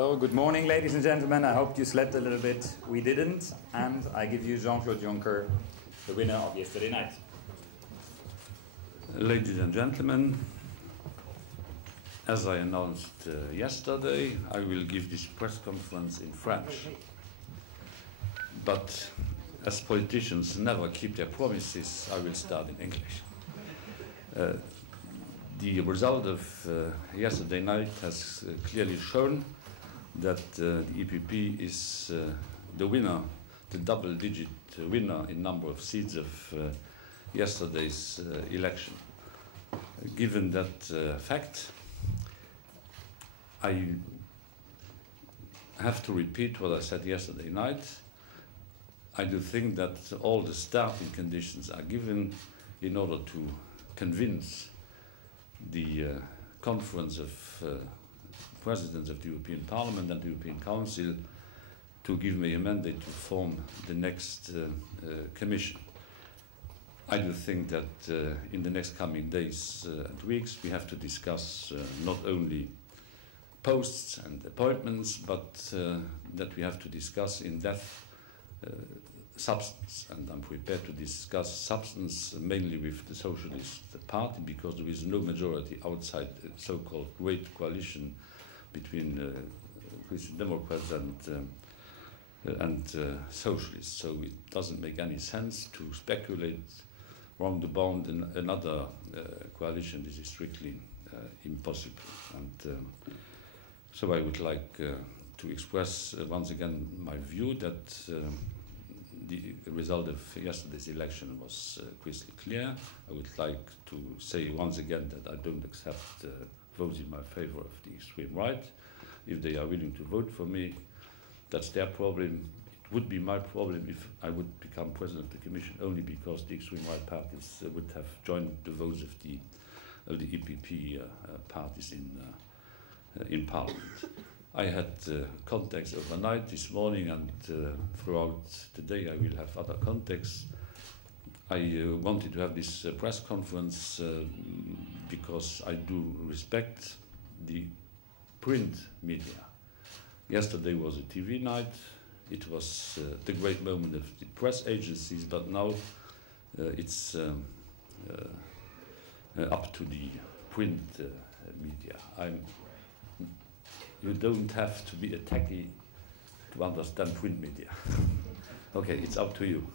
So, good morning, ladies and gentlemen. I hope you slept a little bit. We didn't. And I give you Jean-Claude Juncker, the winner of yesterday night. Ladies and gentlemen, as I announced yesterday, I will give this press conference in French. But as politicians never keep their promises, I will start in English. The result of yesterday night has clearly shown that the EPP is the winner, the double-digit winner in number of seats of yesterday's election. Given that fact, I have to repeat what I said yesterday night. I do think that all the starting conditions are given in order to convince the Conference of Presidents of the European Parliament and the European Council to give me a mandate to form the next Commission. I do think that in the next coming days and weeks we have to discuss not only posts and appointments, but that we have to discuss in depth substance, and I'm prepared to discuss substance mainly with the Socialist Party, because there is no majority outside the so-called great coalition between Christian Democrats and Socialists. So it doesn't make any sense to speculate round the bound in another coalition. This is strictly impossible. And so I would like to express once again my view that the result of yesterday's election was crystal clear. I would like to say once again that I don't accept votes in my favor of the extreme right. If they are willing to vote for me, that's their problem. It would be my problem if I would become president of the Commission, only because the extreme right parties would have joined the votes of the EPP parties in Parliament. I had contacts overnight this morning, and throughout the day I will have other contacts. I wanted to have this press conference because I do respect the print media. Yesterday was a TV night. It was the great moment of the press agencies, but now it's up to the print media. You don't have to be a techie to understand print media. Okay, it's up to you.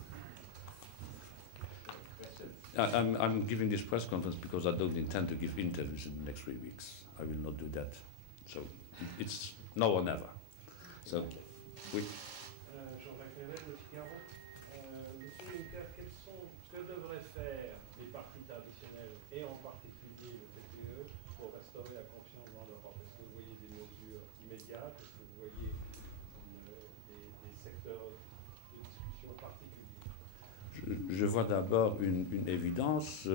I'm giving this press conference because I don't intend to give interviews in the next 3 weeks. I will not do that. So it's now or never. So, oui. Monsieur Juncker, que devraient faire les partis traditionnels, et en particulier le PPE, pour restaurer la confiance dans l'Europe? Est-ce que vous voyez des mesures immédiates? Est-ce que vous voyez des secteurs de discussion particuliers? Je vois d'abord une évidence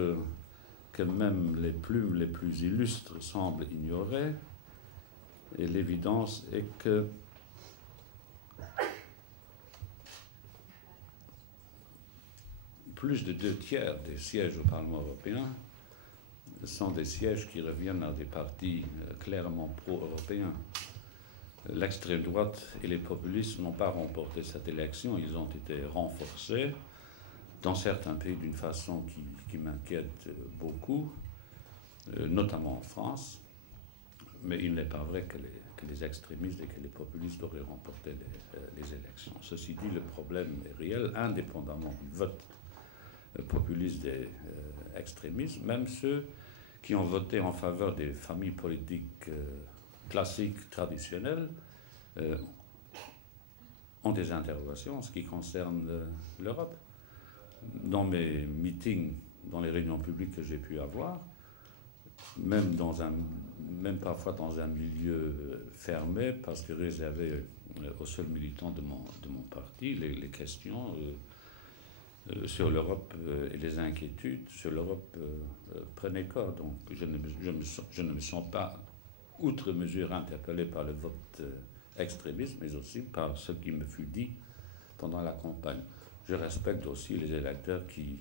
que même les plumes les plus illustres semblent ignorer. Et l'évidence est que plus de 2/3 des sièges au Parlement européen sont des sièges qui reviennent à des partis clairement pro-européens. L'extrême droite et les populistes n'ont pas remporté cette élection, ils ont été renforcés dans certains pays d'une façon qui m'inquiète beaucoup, notamment en France. Mais il n'est pas vrai que les extrémistes et que les populistes auraient remporté les élections. Ceci dit, le problème est réel, indépendamment du vote populiste des extrémistes. Même ceux qui ont voté en faveur des familles politiques classiques, traditionnelles, ont des interrogations en ce qui concerne l'Europe. Dans mes meetings, dans les réunions publiques que j'ai pu avoir, même parfois dans un milieu fermé, parce que réservé aux seuls militants de mon parti, les questions sur l'Europe et les inquiétudes sur l'Europe prenaient corps. Donc je ne me sens pas, outre mesure, interpellé par le vote extrémiste, mais aussi par ce qui me fut dit pendant la campagne. Je respecte aussi les électeurs qui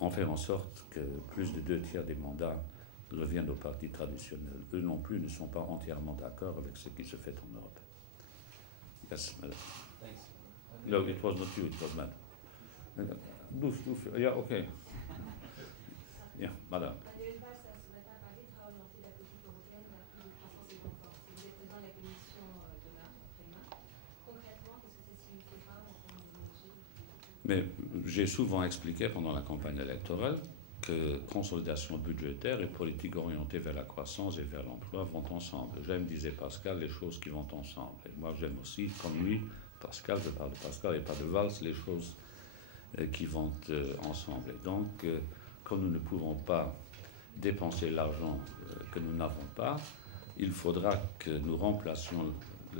ont fait en sorte que plus de 2/3 des mandats reviennent au parti traditionnel. Eux non plus ne sont pas entièrement d'accord avec ce qui se fait en Europe. Yes, madam. Thanks. No, it was not you, it was madam. Yeah, okay. Yeah, madam. Mais j'ai souvent expliqué pendant la campagne électorale que consolidation budgétaire et politique orientée vers la croissance et vers l'emploi vont ensemble. J'aime, disait Pascal, les choses qui vont ensemble. Et moi, j'aime aussi, comme lui, Pascal, je parle de Pascal et pas de Valls, les choses qui vont ensemble. Et donc, comme nous ne pouvons pas dépenser l'argent que nous n'avons pas, il faudra que nous remplacions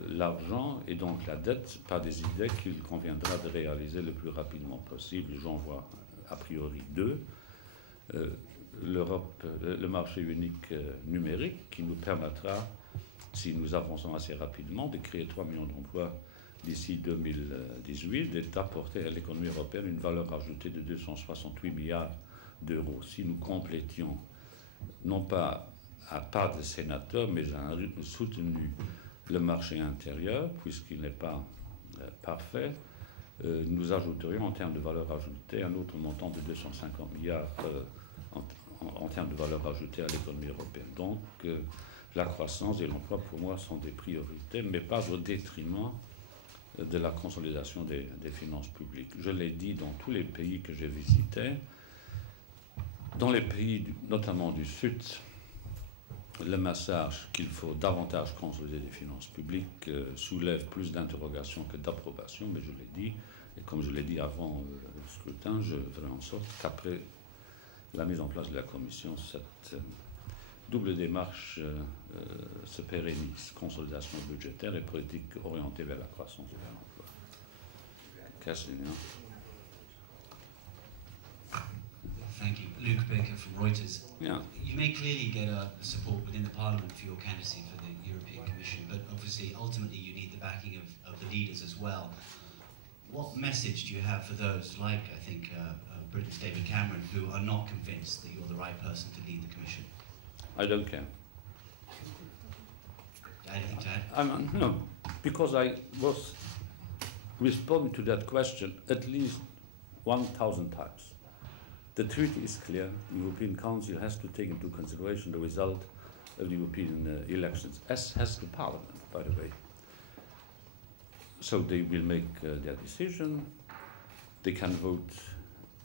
l'argent et donc la dette par des idées qu'il conviendra de réaliser le plus rapidement possible. J'en vois a priori deux. L'Europe, le marché unique numérique qui nous permettra, si nous avançons assez rapidement, de créer 3 millions d'emplois d'ici 2018 et d'apporter à l'économie européenne une valeur ajoutée de 268 milliards d'euros. Si nous complétions, non pas à part de sénateurs, mais à un rythme soutenu, le marché intérieur, puisqu'il n'est pas parfait, nous ajouterions en termes de valeur ajoutée un autre montant de 250 milliards en termes de valeur ajoutée à l'économie européenne. Donc la croissance et l'emploi pour moi sont des priorités, mais pas au détriment de la consolidation des finances publiques. Je l'ai dit dans tous les pays que j'ai visités, dans les pays notamment du Sud, le message qu'il faut davantage consolider les finances publiques soulève plus d'interrogations que d'approbation, mais je l'ai dit, et comme je l'ai dit avant le scrutin, je ferai en sorte qu'après la mise en place de la Commission, cette double démarche se pérennise, consolidation budgétaire et politique orientée vers la croissance et vers l'emploi. Cassidy, Thank you. Luke Baker from Reuters. Yeah. You may clearly get support within the Parliament for your candidacy for the European Commission, but obviously, ultimately, you need the backing of the leaders as well. What message do you have for those, like, I think, Britain's David Cameron, who are not convinced that you're the right person to lead the Commission? I don't care. Anything to add? No, because I was responding to that question at least 1,000 times. The treaty is clear. The European Council has to take into consideration the result of the European elections, as has the Parliament, by the way. So they will make their decision. They can vote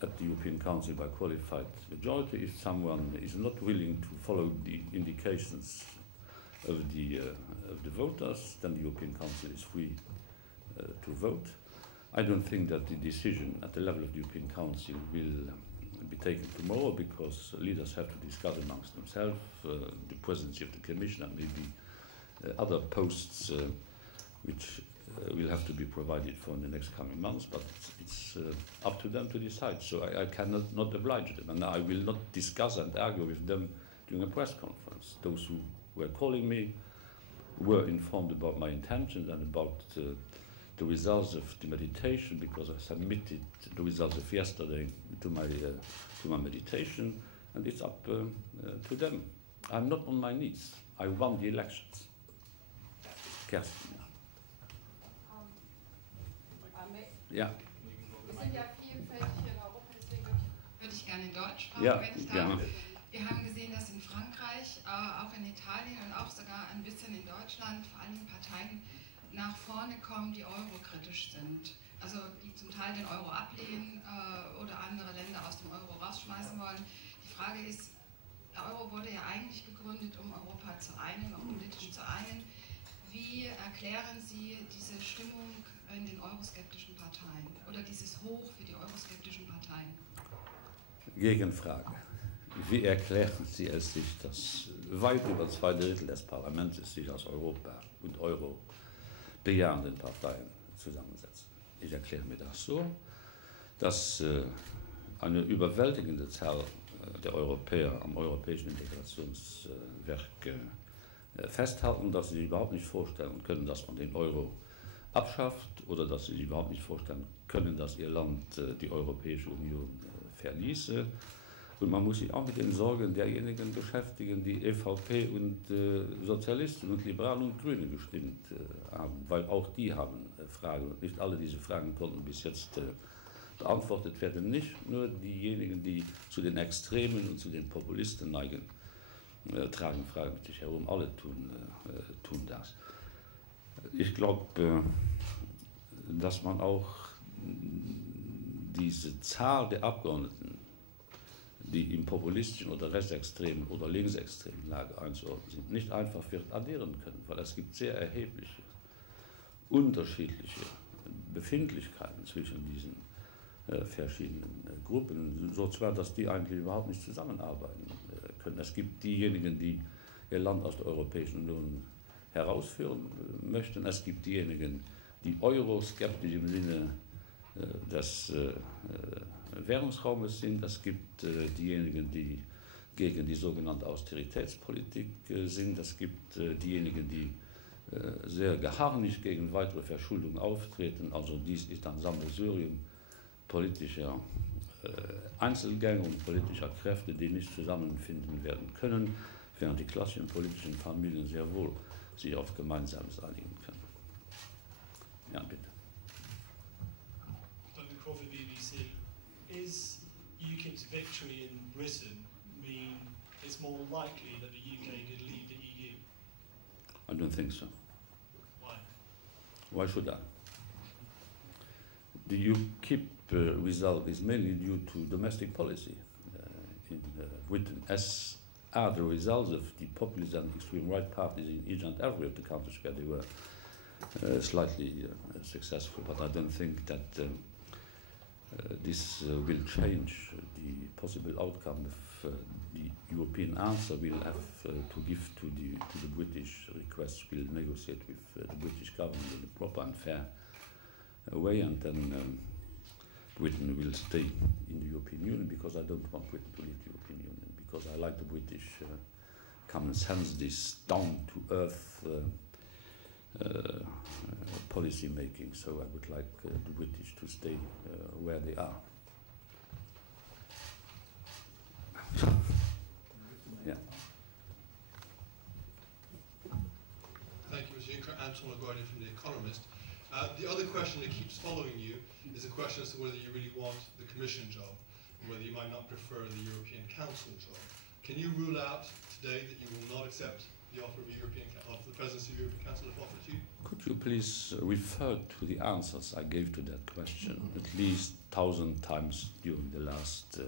at the European Council by qualified majority. If someone is not willing to follow the indications of the voters, then the European Council is free to vote. I don't think that the decision at the level of the European Council will be taken tomorrow, because leaders have to discuss amongst themselves the presidency of the Commission and maybe other posts which will have to be provided for in the next coming months, but it's up to them to decide. So I cannot not oblige them, and I will not discuss and argue with them during a press conference. Those who were calling me were informed about my intentions and about the results of the meditation, because I submitted the results of yesterday to my meditation, and it's up to them. I'm not on my knees. I won the elections. Kerstin. Ja. Wir sind ja vielfältig hier in Europa, deswegen würde ich gerne in Deutsch fragen, Ja, wenn ich gerne. darf. Wir haben gesehen, dass in Frankreich, auch in Italien und auch sogar ein bisschen in Deutschland vor allem Parteien nach vorne kommen, die eurokritisch sind. Also die zum Teil den Euro ablehnen oder andere Länder aus dem Euro rausschmeißen wollen. Die Frage ist, der Euro wurde ja eigentlich gegründet, um Europa zu einen, um politisch zu einen. Wie erklären Sie diese Stimmung in den euroskeptischen Parteien oder dieses Hoch für die euroskeptischen Parteien? Gegenfrage. Wie erklären Sie es sich, dass weit über 2/3 des Parlaments sich aus Europa und Euro bejahenden Parteien zusammensetzen? Ich erkläre mir das so, dass eine überwältigende Zahl der Europäer am europäischen Integrationswerk festhalten, dass sie sich überhaupt nicht vorstellen können, dass man den Euro abschafft, oder dass sie sich überhaupt nicht vorstellen können, dass ihr Land die Europäische Union verließe. Und man muss sich auch mit den Sorgen derjenigen beschäftigen, die EVP und Sozialisten und Liberalen und Grüne gestimmt haben, weil auch die haben Fragen. Und nicht alle diese Fragen konnten bis jetzt beantwortet werden. Nicht nur diejenigen, die zu den Extremen und zu den Populisten neigen, tragen Fragen mit sich herum. Alle tun das. Ich glaube, dass man auch diese Zahl der Abgeordneten, die im populistischen oder rechtsextremen oder linksextremen Lager einzuordnen sind, nicht einfach wird addieren können, weil es gibt sehr erhebliche, unterschiedliche Befindlichkeiten zwischen diesen verschiedenen Gruppen, so zwar, dass die eigentlich überhaupt nicht zusammenarbeiten können. Es gibt diejenigen, die ihr Land aus der Europäischen Union herausführen möchten. Es gibt diejenigen, die euroskeptisch im Sinne des Währungsraumes sind. Es gibt diejenigen, die gegen die sogenannte Austeritätspolitik sind. Es gibt diejenigen, die sehr geharnischt gegen weitere Verschuldung auftreten. Also dies ist ein Sammelsurium politischer Einzelgänge und politischer Kräfte, die nicht zusammenfinden werden können, während die klassischen politischen Familien sehr wohl sich auf Gemeinsames einigen können. Ja, bitte. Dr. Crawford, BBC. Is UKIP's victory in Britain mean it's more likely that the UK could leave the EU? I don't think so. Why? Why should I? The UKIP result is mainly due to domestic policy in Britain, as are the results of the populist and extreme right parties in each and every of the countries where they were slightly successful. But I don't think that this will change the possible outcome if the European answer will have to give to the British request, will negotiate with the British government in a proper and fair way, and then Britain will stay in the European Union, because I don't want Britain to leave the European Union, because I like the British common sense, this down-to-earth policy making, so I would like the British to stay where they are. Yeah. Thank you, Mr. Juncker. Anton LaGuardia from The Economist. The other question that keeps following you is a question as to whether you really want the Commission job, and whether you might not prefer the European Council job. Can you rule out today that you will not accept the offer of the presidency of the European Council if offered to you? Could you please refer to the answers I gave to that question at least 1,000 times during the last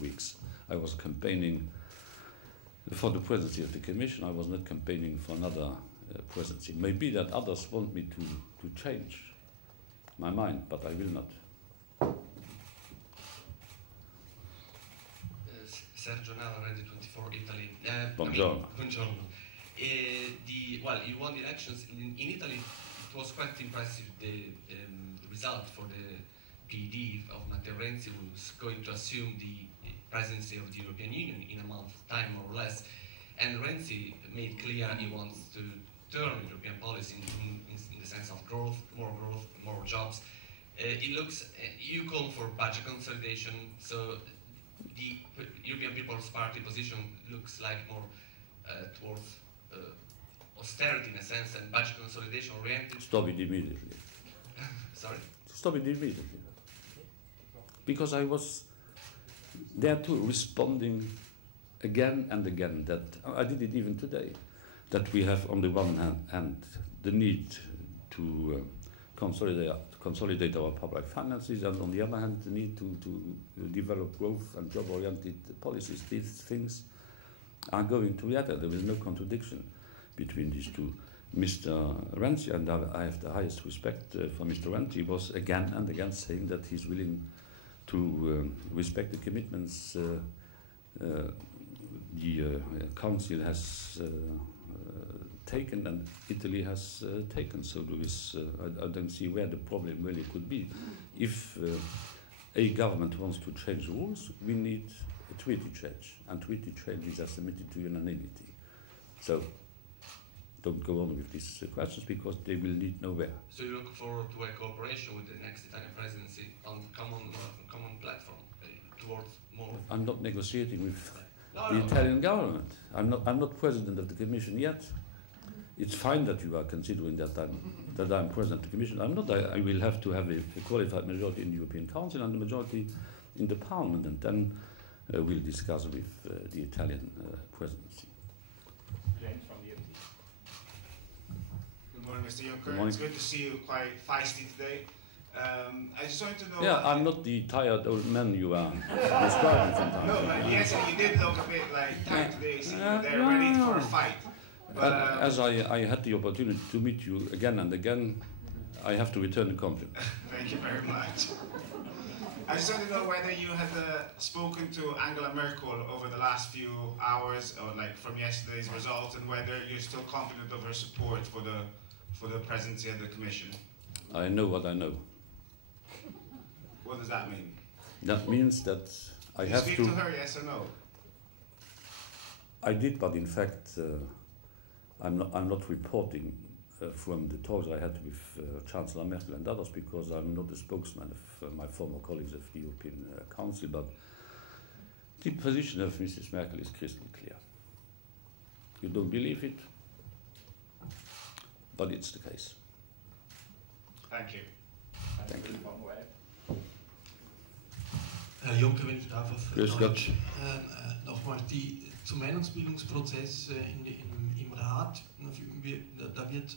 weeks? I was campaigning for the presidency of the Commission. I was not campaigning for another presidency. Maybe that others want me to change my mind, but I will not. Sergio Nava, Radio 24 Italy. Buongiorno. Buongiorno. Well, you won the elections in Italy. It was quite impressive, the result for the PD of Matteo Renzi, who is going to assume the presidency of the European Union in a month's time, more or less. And Renzi made clear he wants to turn European policy in the sense of growth, more jobs. It looks, you call for budget consolidation, so the European People's Party position looks like more towards austerity in a sense, and budget consolidation oriented. Stop it immediately. Sorry? Stop it immediately. Because I was there too, responding again and again, that I did it even today, that we have on the one hand the need to consolidate our public finances, and on the other hand the need to develop growth and job-oriented policies. These things are going together. There is no contradiction between these two. Mr. Renzi, and I have the highest respect for Mr. Renzi, was again and again saying that he's willing to respect the commitments the Council has taken and Italy has taken. So there is, I don't see where the problem really could be. If a government wants to change rules, we need a treaty change, and treaty changes are submitted to unanimity. So don't go on with these questions because they will lead nowhere. So you look forward to a cooperation with the next Italian presidency on common platform towards more. I'm not negotiating with No, the no. Italian government. I'm not president of the Commission yet. It's fine that you are considering that I'm president of the Commission. I'm not. I will have to have a qualified majority in the European Council and a majority in the Parliament, and then we'll discuss with the Italian presidency. James from the FT. Good morning, Mr. Juncker. Good morning. It's good to see you quite feisty today. I just wanted to know... Yeah, I'm not the tired old man you are describing sometimes. No, but yes, you did look a bit like tired today. So they're ready for a fight. But, as I had the opportunity to meet you again and again, I have to return the compliment. Thank you very much. I just wanted to know whether you had spoken to Angela Merkel over the last few hours, or like from yesterday's results, and whether you're still confident of her support for the presidency of the Commission. I know what I know. What does that mean? That means that I Did have you to. speak to her, yes or no? I did, but in fact, I'm not reporting from the talks I had with Chancellor Merkel and others, because I'm not a spokesman of my former colleagues of the European Council, but the position of Mrs. Merkel is crystal clear. You don't believe it, but it's the case. Thank you. Thank you. Herr Juncker, wenn ich darf, Grüß Gott. nochmal zum Meinungsbildungsprozess im Rat, da wird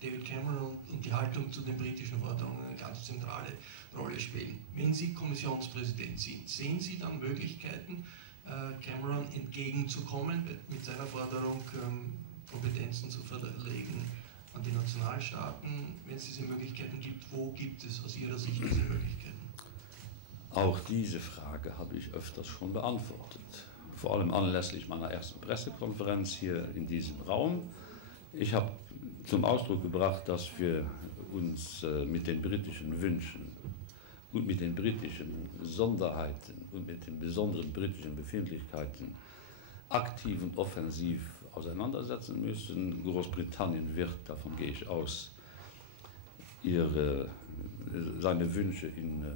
David Cameron und die Haltung zu den britischen Forderungen eine ganz zentrale Rolle spielen. Wenn Sie Kommissionspräsident sind, sehen Sie dann Möglichkeiten, Cameron entgegenzukommen mit seiner Forderung, Kompetenzen zu verlegen an die Nationalstaaten? Wenn es diese Möglichkeiten gibt, wo gibt es aus Ihrer Sicht diese Möglichkeiten? Auch diese Frage habe ich öfters schon beantwortet. Vor allem anlässlich meiner ersten Pressekonferenz hier in diesem Raum. Ich habe zum Ausdruck gebracht, dass wir uns mit den britischen Wünschen und mit den britischen Sonderheiten und mit den besonderen britischen Befindlichkeiten aktiv und offensiv auseinandersetzen müssen. Großbritannien wird, davon gehe ich aus, seine Wünsche in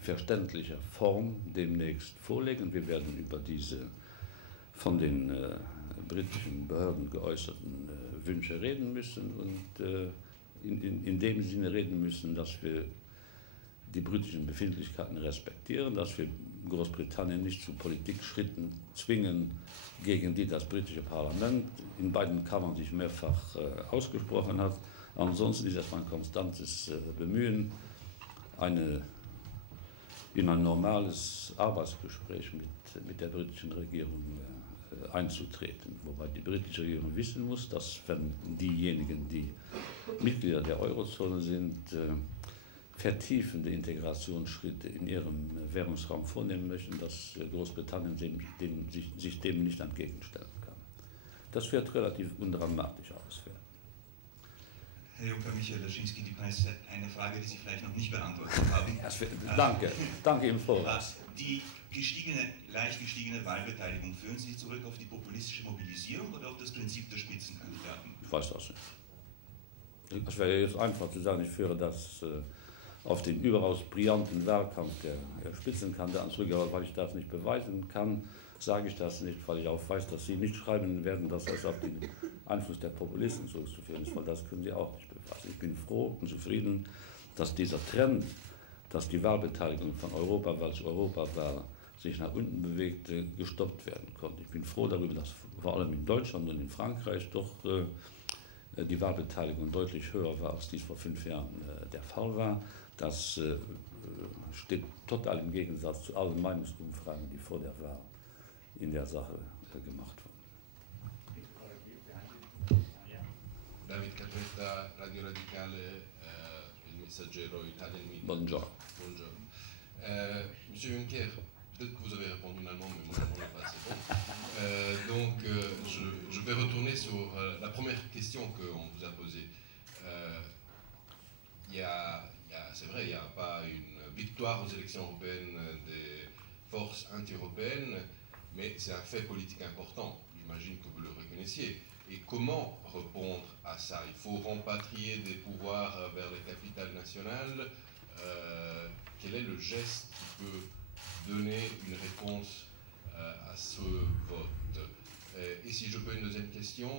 verständlicher Form demnächst vorlegen. Wir werden über diese von den britischen Behörden geäußerten Wünsche reden müssen und in dem Sinne reden müssen, dass wir die britischen Befindlichkeiten respektieren, dass wir Großbritannien nicht zu Politikschritten zwingen, gegen die das britische Parlament in beiden Kammern sich mehrfach ausgesprochen hat. Ansonsten ist es ein konstantes Bemühen, in ein normales Arbeitsgespräch mit der britischen Regierung einzutreten. Wobei die britische Regierung wissen muss, dass wenn diejenigen, die Mitglieder der Eurozone sind, vertiefende Integrationsschritte in ihrem Währungsraum vornehmen möchten, dass Großbritannien sich dem nicht entgegenstellen kann. Das wird relativ undramatisch ausfallen. Herr Juncker, Michael Laschinski, die Presse, eine Frage, die Sie vielleicht noch nicht beantwortet haben. Danke im Voraus. Die leicht gestiegene Wahlbeteiligung, führen Sie zurück auf die populistische Mobilisierung oder auf das Prinzip der Spitzenkandidaten? Ich weiß das nicht. Es wäre jetzt einfach zu sagen, ich führe das auf den überaus brillanten Wahlkampf der Spitzenkandidaten zurück, aber weil ich das nicht beweisen kann, sage ich das nicht, weil ich auch weiß, dass Sie nicht schreiben werden, dass das auf den Einfluss der Populisten zurückzuführen ist, weil das können Sie auch nicht beweisen. Ich bin froh und zufrieden, dass dieser Trend, dass die Wahlbeteiligung von Europawahl zu Europawahl sich nach unten bewegte, gestoppt werden konnte. Ich bin froh darüber, dass vor allem in Deutschland und in Frankreich doch die Wahlbeteiligung deutlich höher war, als dies vor 5 Jahren der Fall war. Das steht total im Gegensatz zu allen Meinungsumfragen, die vor der Wahl in der Sache gemacht wurden. David Cappetta, Radio Radicale, Il Messaggero, Italian Media. Buongiorno. Bonjour. Monsieur Juncker, peut-être que vous avez répondu en allemand, mais moi je ne pas, c'est bon. Donc je vais retourner sur la première question qu'on vous a posée. C'est vrai, il n'y a pas une victoire aux élections européennes des forces anti-européennes, mais c'est un fait politique important, j'imagine que vous le reconnaissiez. Et comment répondre à ça? Il faut repatrier des pouvoirs vers les capitales nationales. Quel est le geste qui peut donner une réponse à ce vote? Et si je peux une deuxième question,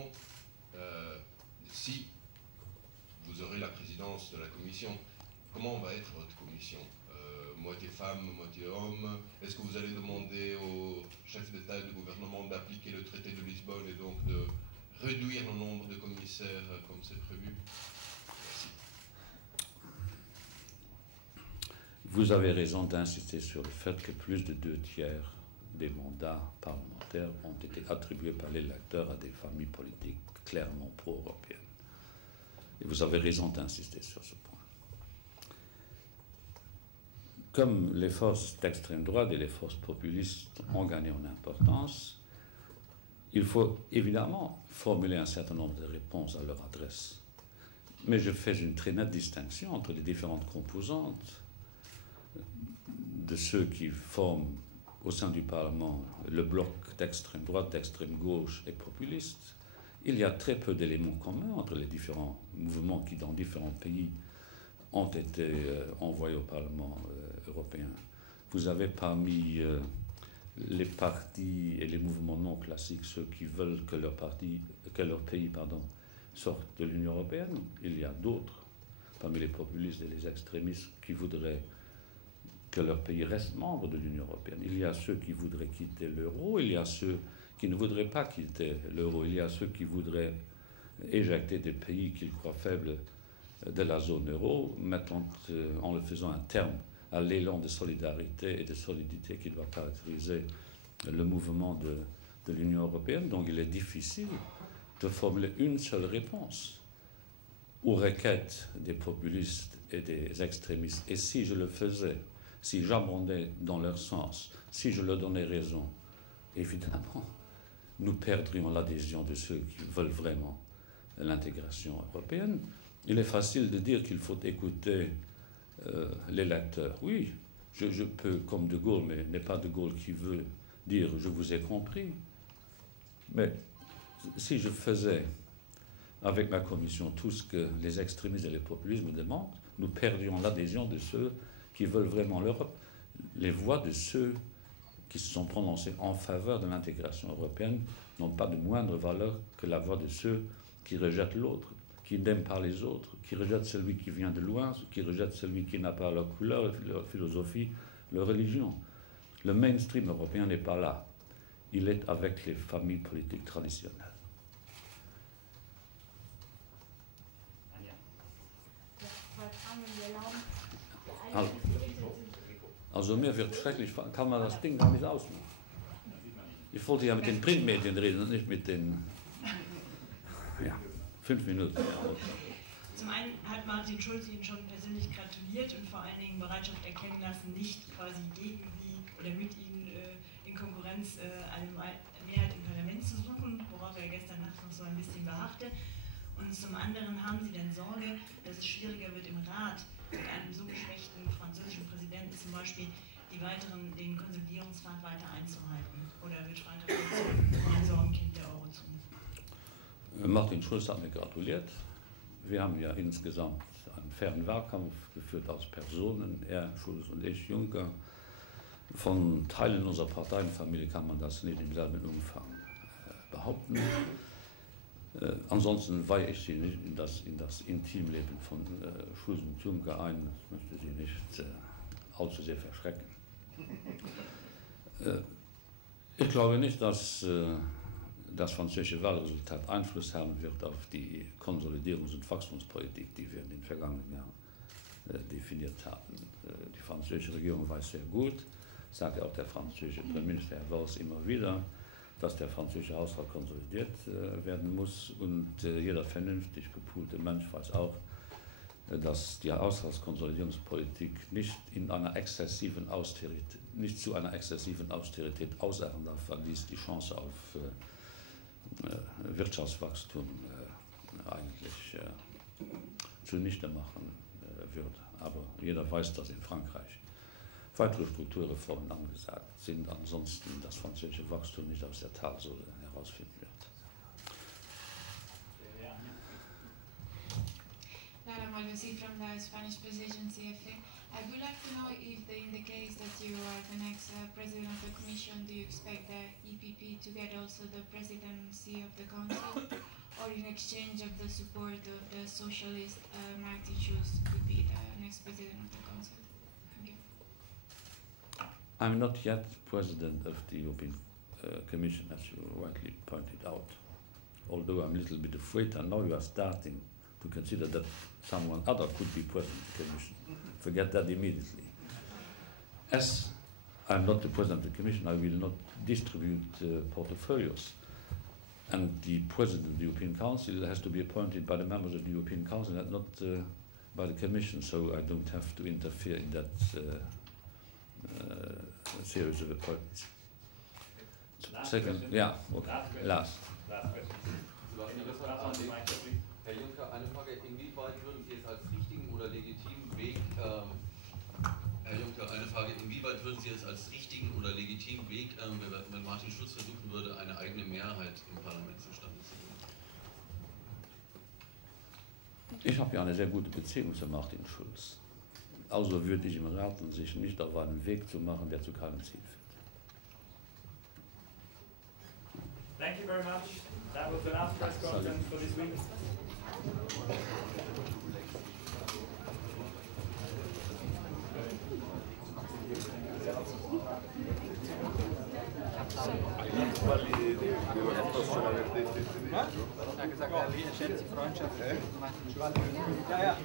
si vous aurez la présidence de la Commission, comment va être votre Commission? Moitié femmes, moitié hommes? Est-ce que vous allez demander aux chefs d'État et de gouvernement d'appliquer le traité de Lisbonne et donc de réduire le nombre de commissaires comme c'est prévu? Merci. Vous avez raison d'insister sur le fait que plus de 2/3 des mandats parlementaires ont été attribués par l'électeur à des familles politiques clairement pro-européennes. Et vous avez raison d'insister sur ce point. Comme les forces d'extrême droite et les forces populistes ont gagné en importance, il faut évidemment formuler un certain nombre de réponses à leur adresse. Mais je fais une très nette distinction entre les différentes composantes de ceux qui forment au sein du Parlement le bloc d'extrême droite, d'extrême gauche et populiste. Il y a très peu d'éléments communs entre les différents mouvements qui, dans différents pays, ont été envoyés au Parlement européen. Vous avez parmi les partis et les mouvements non classiques ceux qui veulent que leur pays sorte de l'Union européenne. Il y a d'autres, parmi les populistes et les extrémistes, qui voudraient que leur pays reste membre de l'Union européenne. Il y a ceux qui voudraient quitter l'euro, il y a ceux qui ne voudraient pas quitter l'euro, il y a ceux qui voudraient éjecter des pays qu'ils croient faibles de la zone euro, en le faisant un terme à l'élan de solidarité et de solidité qui doit caractériser le mouvement de l'Union européenne. Donc il est difficile de formuler une seule réponse aux requêtes des populistes et des extrémistes. Et si je le faisais, si j'abondais dans leur sens, si je leur donnais raison, évidemment, nous perdrions l'adhésion de ceux qui veulent vraiment l'intégration européenne. Il est facile de dire qu'il faut écouter l'électeur. Oui, je peux, comme De Gaulle, mais n'est pas De Gaulle qui veut dire « je vous ai compris ». Mais si je faisais avec ma commission tout ce que les extrémistes et les populistes me demandent, nous perdions l'adhésion de ceux qui veulent vraiment l'Europe. Les voix de ceux qui se sont prononcés en faveur de l'intégration européenne n'ont pas de moindre valeur que la voix de ceux qui rejettent l'autre, qui n'aiment pas les autres, qui rejettent celui qui vient de loin, qui rejettent celui qui n'a pas leur couleur, leur philosophie, leur religion. Le mainstream européen n'est pas là. Il est avec les familles politiques traditionnelles. Also mir wird schrecklich, kann man das Ding gar nicht ausmachen. Ich wollte ja mit den Printmedien reden und nicht mit den... Ja, 5 Minuten. Zum einen hat Martin Schulz Ihnen schon persönlich gratuliert und vor allen Dingen Bereitschaft erkennen lassen, nicht quasi gegen Sie oder mit Ihnen in Konkurrenz eine Mehrheit im Parlament zu suchen, worauf er gestern Nacht noch so ein bisschen beharrte. Und zum anderen haben Sie denn Sorge, dass es schwieriger wird im Rat, mit einem so geschwächten französischen Präsidenten zum Beispiel den Konsolidierungspfad weiter einzuhalten? Oder wird Frankreich ein Sorgenkind der Eurozone? Martin Schulz hat mir gratuliert. Wir haben ja insgesamt einen fairen Wahlkampf geführt aus Personen, er, Schulz und ich, Juncker. Von Teilen unserer Parteienfamilie kann man das nicht im selben Umfang behaupten. Ansonsten weihe ich Sie nicht in das Intimleben von Schulz und Juncker ein. Ich möchte Sie nicht allzu sehr verschrecken. Ich glaube nicht, dass das französische Wahlresultat Einfluss haben wird auf die Konsolidierungs- und Wachstumspolitik, die wir in den vergangenen Jahren definiert haben. Die französische Regierung weiß sehr gut, sagt auch der französische Premierminister Herr Valls immer wieder, dass der französische Haushalt konsolidiert werden muss. Und jeder vernünftig gepoolte Mensch weiß auch, dass die Haushaltskonsolidierungspolitik nicht zu einer exzessiven Austerität ausarten darf, weil dies die Chance auf Wirtschaftswachstum eigentlich zunichte machen wird. Aber jeder weiß, dass in Frankreich weitere Strukturreformen angesagt sind, ansonsten das französische Wachstum nicht aus der Talsohle herausfinden wird. Rossi from the Spanish presidency. I would like to know if, in the case that you are the next president of the Commission, do you expect the EPP to get also the presidency of the Council, or in exchange of the support of the socialist Martin Schulz could be the next president of the Council? Thank you. I'm not yet president of the European Commission, as you rightly pointed out. Although I'm a little bit afraid, and now you are starting to consider that someone other could be president of the Commission. Forget that immediately. As I'm not the president of the Commission, I will not distribute portfolios. And the president of the European Council has to be appointed by the members of the European Council and not by the Commission, so I don't have to interfere in that series of appointments. Second, question. Yeah, okay. Last question. Herr Juncker, eine Frage, inwieweit würden Sie es als richtigen oder legitimen Weg, Herr Juncker, eine Frage, inwieweit würden Sie es als richtigen oder legitimen Weg, wenn Martin Schulz versuchen würde, eine eigene Mehrheit im Parlament zustande zu bringen? Ich habe ja eine sehr gute Beziehung zu Martin Schulz. Also würde ich ihm raten, sich nicht auf einen Weg zu machen, der zu keinem Ziel führt. Thank you very much. That was the last press conference for this week. Ja, ja.